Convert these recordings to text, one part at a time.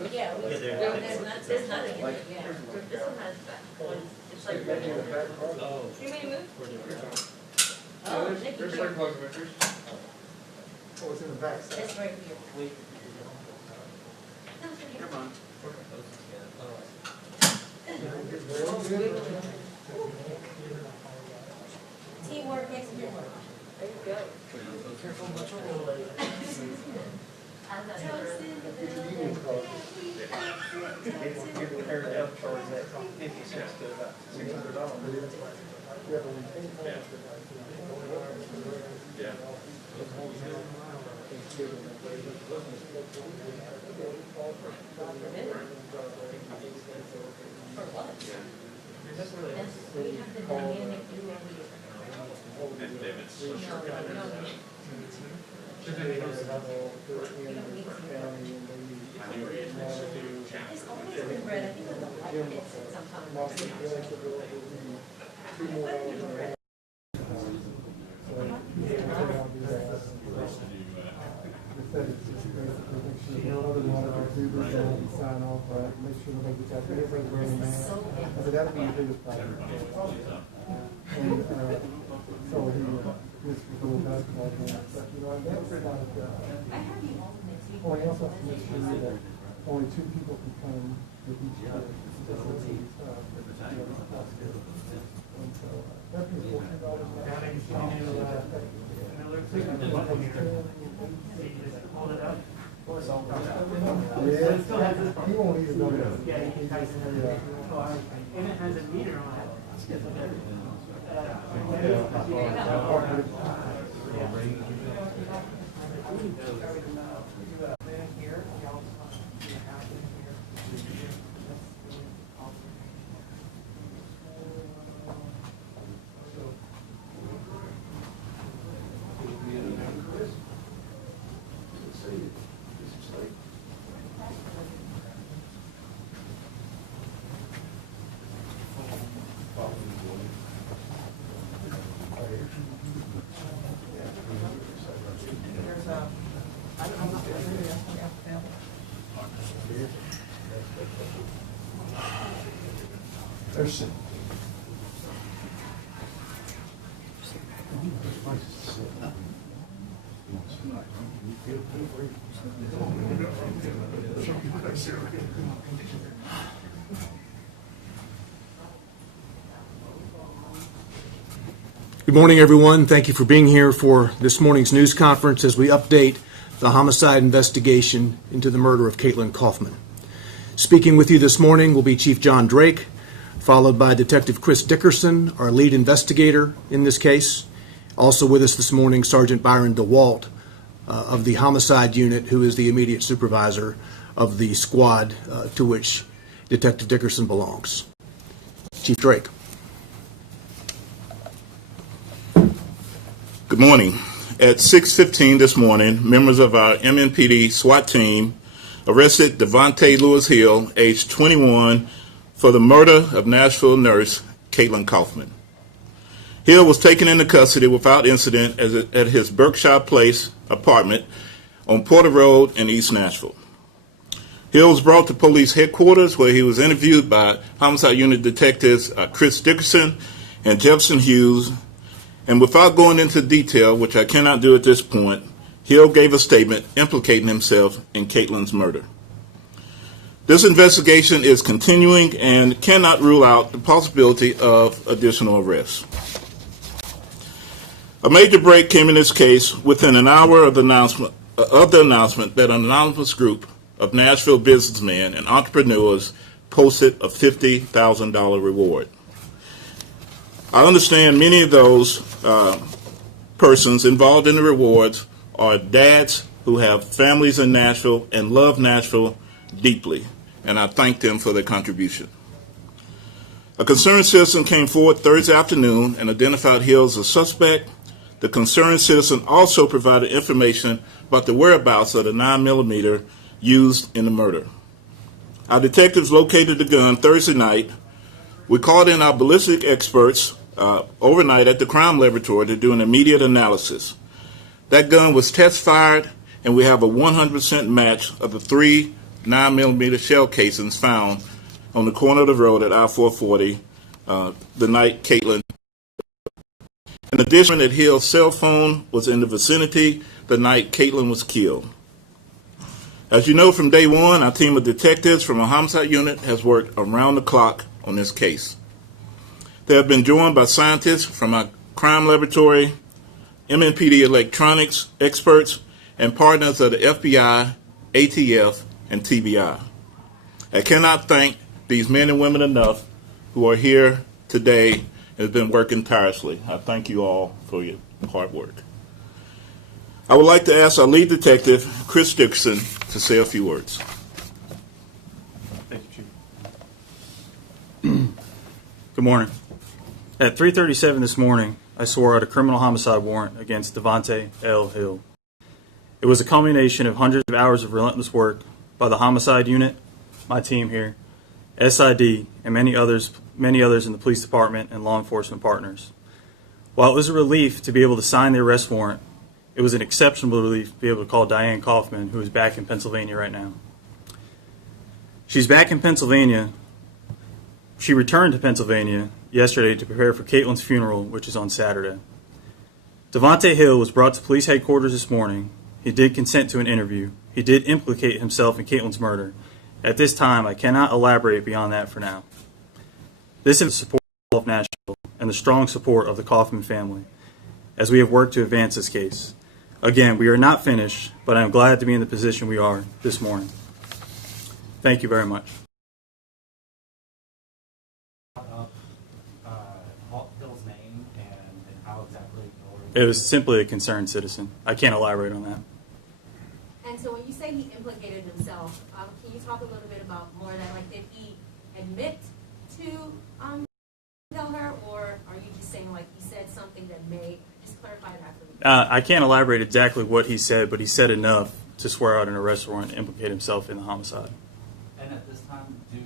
Yeah, there's nothing in it, yeah. This one has one, it's like. You mean to move? Oh, Nikki, There's here. like close pictures. Oh, it's in the back. It's right here. Come on. Teamwork makes the dream work. There you go. For what? Yes, we have the dynamic duo. It's always been red, I think with the light hits it sometimes. Sign off, make sure nobody gets out there. Everybody's wearing a mask. I said, that'll be the biggest problem. And, so he, this was a little basketball game, but, you know, that's like, I have you all next week. oh, he also has to make sure that only 2 people can come with each other. And so, that'd be $14. Hold it up. Yeah, he won't even know that. Yeah, he has it. And it has a meter on it. There's Good morning, everyone. Thank you for being here for this morning's news conference as we update the homicide investigation into the murder of Caitlin Kaufman. Speaking with you this morning will be Chief John Drake, followed by Detective Chris Dickerson, our lead investigator in this case. Also with us this morning, Sergeant Byron DeWalt of the Homicide Unit, who is the immediate supervisor of the squad to which Detective Dickerson belongs. Chief Drake. Good morning. At 6:15 this morning, members of our MNPD SWAT team arrested Devontae Lewis Hill, age 21, for the murder of Nashville nurse Caitlin Kaufman. Hill was taken into custody without incident at his Berkshire Place apartment on Porter Road in East Nashville. Hill was brought to police headquarters where he was interviewed by Homicide Unit Detectives Chris Dickerson and Jefferson Hughes. And without going into detail, which I cannot do at this point, Hill gave a statement implicating himself in Caitlin's murder. This investigation is continuing and cannot rule out the possibility of additional arrests. A major break came in this case within an hour of the announcement that an anonymous group of Nashville businessmen and entrepreneurs posted a $50,000 reward. I understand many of those persons involved in the rewards are dads who have families in Nashville and love Nashville deeply, and I thank them for their contribution. A concerned citizen came forward Thursday afternoon and identified Hill as a suspect. The concerned citizen also provided information about the whereabouts of the 9mm used in the murder. Our detectives located the gun Thursday night. We called in our ballistic experts overnight at the crime laboratory to do an immediate analysis. That gun was test fired, and we have a 100% match of the 3 9mm shell casings found on the corner of the road at I-440 the night Caitlin. In addition, that Hill's cell phone was in the vicinity the night Caitlin was killed. As you know, from day one, our team of detectives from a homicide unit has worked around the clock on this case. They have been joined by scientists from our crime laboratory, MNPD electronics experts, and partners of the FBI, ATF, and TBI. I cannot thank these men and women enough who are here today and have been working tirelessly. I thank you all for your hard work. I would like to ask our lead detective, Chris Dixon, to say a few words. Thank you, Chief. Good morning. At 3:37 this morning, I swore out a criminal homicide warrant against Devontae L. Hill. It was a culmination of hundreds of hours of relentless work by the homicide unit, my team here, SID, and many others in the police department and law enforcement partners. While it was a relief to be able to sign the arrest warrant, it was an exceptional relief to be able to call Diane Kaufman, who is back in Pennsylvania right now. She's back in Pennsylvania. She returned to Pennsylvania yesterday to prepare for Caitlin's funeral, which is on Saturday. Devontae Hill was brought to police headquarters this morning. He did consent to an interview. He did implicate himself in Caitlin's murder. At this time, I cannot elaborate beyond that for now. This is the support of Nashville and the strong support of the Kaufman family as we have worked to advance this case. Again, we are not finished, but I am glad to be in the position we are this morning. Thank you very much. Hill's name and how exactly? It was simply a concerned citizen. I can't elaborate on that. And so when you say he implicated himself, can you talk a little bit about more of that? Like, did he admit to tell her, or are you just saying like he said something that may just clarify that for me? I can't elaborate exactly what he said, but he said enough to swear out an arrest warrant and implicate himself in the homicide. And at this time, do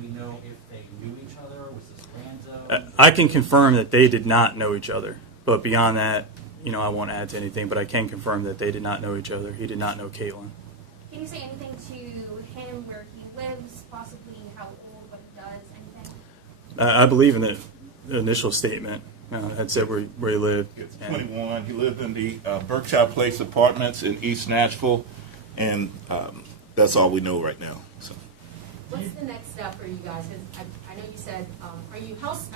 we know if they knew each other? Was this random? I can confirm that they did not know each other, but beyond that, I won't add to anything, but I can confirm that they did not know each other. He did not know Caitlin. Can you say anything to him, where he lives, possibly how old, what he does, anything? I believe in the initial statement had said where he lived. It's 21. He lived in the Berkshire Place Apartments in East Nashville, and that's all we know right now. So. What's the next step for you guys? Because I know you said, are you house?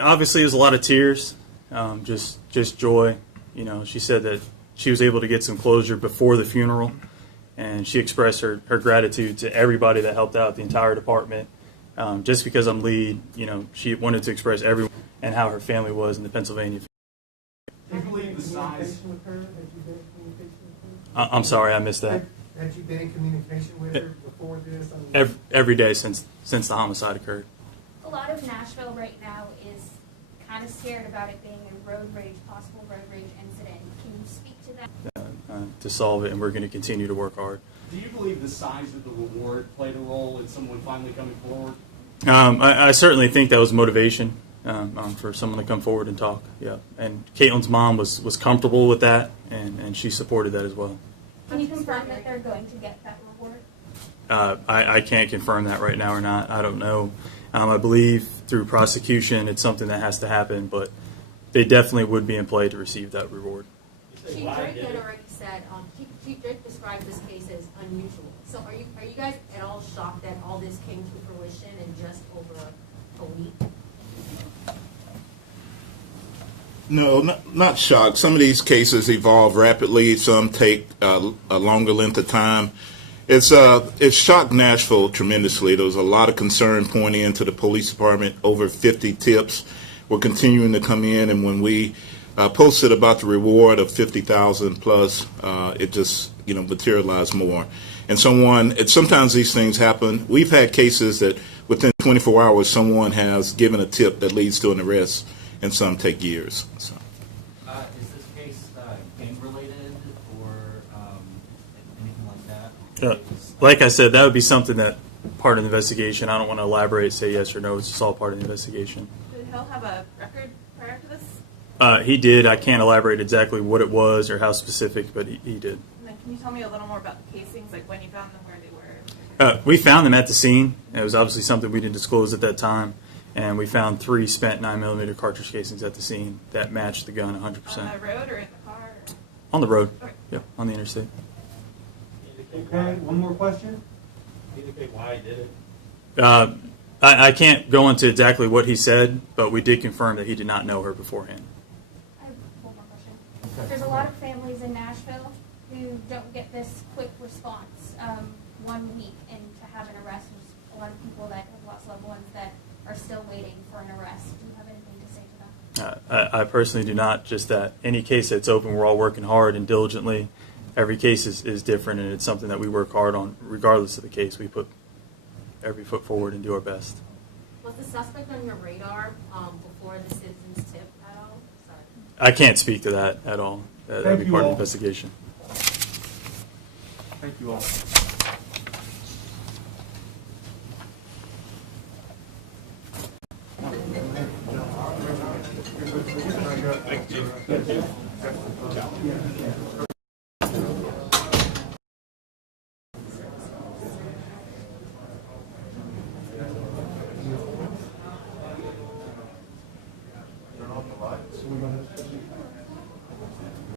Obviously, there's a lot of tears, just joy. She said that she was able to get some closure before the funeral, and she expressed her gratitude to everybody that helped out, the entire department. Just because I'm lead, she wanted to express everyone and how her family was in the Pennsylvania. Do you believe the size? With her? Had you been in communication with her? I'm sorry, I missed that. Had you been in communication with her before this? Every day since the homicide occurred. A lot of Nashville right now is kind of scared about it being a possible road rage incident. Can you speak to that? To solve it, and we're going to continue to work hard. Do you believe the size of the reward played a role in someone finally coming forward? I certainly think that was motivation for someone to come forward and talk. Yeah, and Caitlin's mom was comfortable with that, and she supported that as well. Can you confirm that they're going to get that reward? I can't confirm that right now or not. I don't know. I believe through prosecution it's something that has to happen, but they definitely would be in play to receive that reward. Chief Drake had already said, Chief Drake described this case as unusual. So are you guys at all shocked that all this came to fruition in just over a week? No, not shocked. Some of these cases evolve rapidly. Some take a longer length of time. It's shocked Nashville tremendously. There was a lot of concern pointing into the police department. Over 50 tips were continuing to come in, and when we posted about the reward of $50,000 plus, it just materialized more. And sometimes these things happen. We've had cases that within 24 hours someone has given a tip that leads to an arrest, and some take years. So. Is this case gang-related or anything like that? Like I said, that would be something that part of the investigation. I don't want to elaborate, say yes or no. It's just all part of the investigation. Did Hill have a record prior to this? He did. I can't elaborate exactly what it was or how specific, but he did. And then Can you tell me a little more about the casings, like when you found them, where they were? We found them at the scene. It was obviously something we didn't disclose at that time. And we found 3 spent 9mm cartridge casings at the scene that matched the gun 100%. On the road or in the car? Or? On the road. Okay. Yep, on the interstate. Okay, one more question? Indicate why he did it. I can't go into exactly what he said, but we did confirm that he did not know her beforehand. I have one more question. There's a lot of families in Nashville who don't get this quick response 1 week and to have an arrest. There's a lot of people that have lost loved ones that are still waiting for an arrest. Do you have anything to say to them? I personally do not. Just that any case that's open, we're all working hard and diligently. Every case is different, and it's something that we work hard on. Regardless of the case, we put every foot forward and do our best. Was the suspect on your radar before the citizen's tip at all? Sorry. I can't speak to that at all. That would be you part of all. the investigation. Thank you all. Thank you.